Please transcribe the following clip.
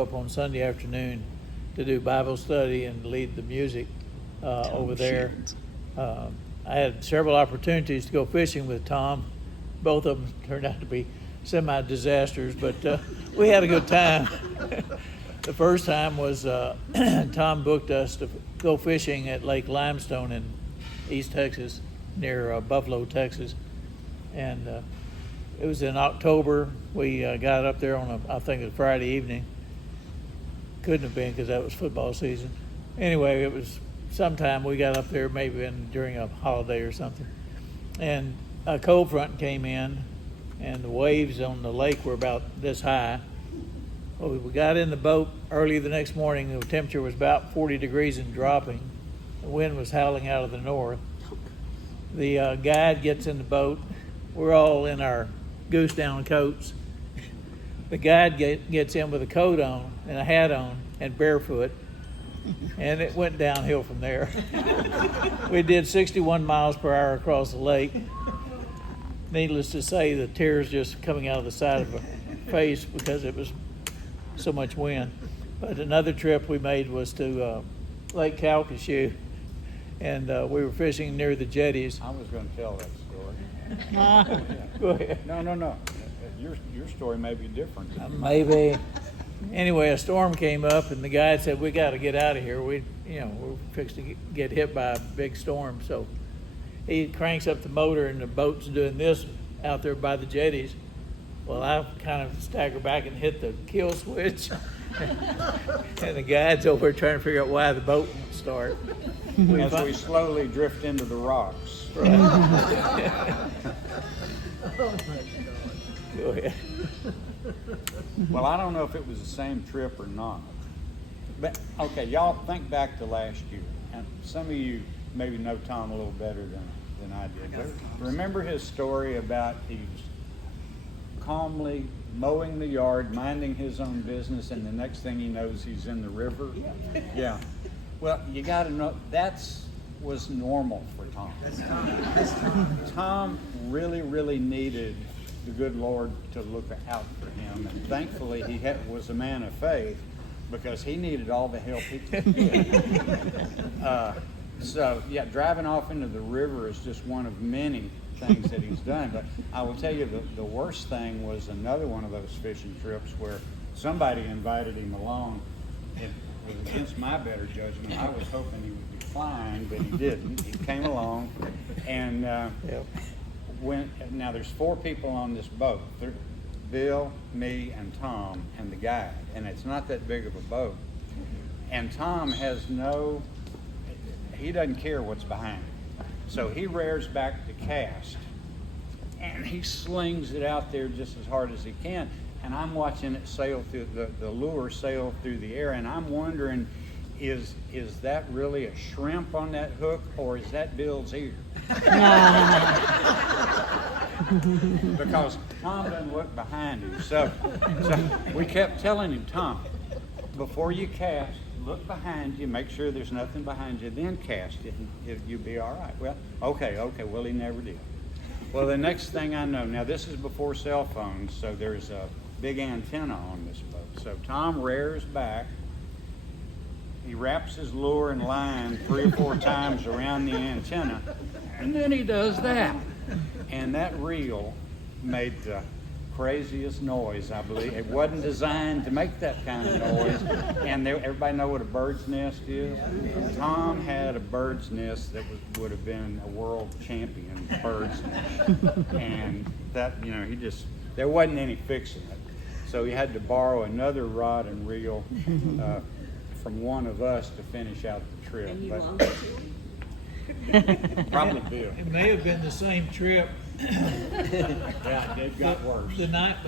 up on Sunday afternoon to do Bible study and lead the music over there. I had several opportunities to go fishing with Tom. Both of them turned out to be semi-disasters, but we had a good time. The first time was Tom booked us to go fishing at Lake Limestone in East Texas, near Buffalo, Texas. And it was in October. We got up there on I think it was Friday evening. Couldn't have been because that was football season. Anyway, it was sometime we got up there, maybe during a holiday or something. And a cold front came in, and the waves on the lake were about this high. Well, we got in the boat early the next morning. The temperature was about 40 degrees and dropping. The wind was howling out of the north. The guide gets in the boat. We're all in our goose down coats. The guide gets in with a coat on and a hat on and barefoot, and it went downhill from there. We did 61 miles per hour across the lake. Needless to say, the tears just coming out of the side of her face because it was so much wind. But another trip we made was to Lake Calcasieu, and we were fishing near the jetties. I was going to tell that story. Go ahead. No. Your story may be different. Maybe. Anyway, a storm came up, and the guide said, "We got to get out of here. We're fixed to get hit by a big storm." So he cranks up the motor, and the boat's doing this out there by the jetties. Well, I kind of stagger back and hit the kill switch, and the guide's over trying to figure out why the boat won't start. As we slowly drift into the rocks. Right. Go ahead. Well, I don't know if it was the same trip or not. But, okay, y'all think back to last year. And some of you maybe know Tom a little better than I did. But remember his story about he's calmly mowing the yard, minding his own business, and the next thing he knows, he's in the river? Yeah. Well, you got to know, was normal for Tom. That's Tom. Tom really needed the good Lord to look out for him, and thankfully he was a man of faith because he needed all the help he could get. So yeah, driving off into the river is just one of many things that he's done. But I will tell you the worst thing was another one of those fishing trips where somebody invited him along. It was against my better judgment. I was hoping he would decline, but he didn't. He came along, and now there's 4 people on this boat. Bill, me, and Tom, and the guide. And it's not that big of a boat. And Tom he doesn't care what's behind him. So he rears back to cast, and he slings it out there just as hard as he can. And I'm watching it sail through, the lure sail through the air, and I'm wondering, is that really a shrimp on that hook, or is that Bill's ear? Because Tom doesn't look behind him. So we kept telling him, Tom, before you cast, look behind you, make sure there's nothing behind you, then cast it, and you'll be all right. Well, okay, well, he never did. Well, the next thing I know, now this is before cell phones, so there's a big antenna on this boat. So Tom rears back, he wraps his lure and line 3 or 4 times around the antenna, and then he does that. And that reel made the craziest noise, I believe. It wasn't designed to make that kind of noise. And everybody know what a bird's nest is? Tom had a bird's nest that would have been a world champion bird's nest. And that, there wasn't any fixing it. So he had to borrow another rod and reel from one of us to finish out the trip. And you loaned it to him? Probably Bill. It may have been the same trip. Yeah, it got worse. The night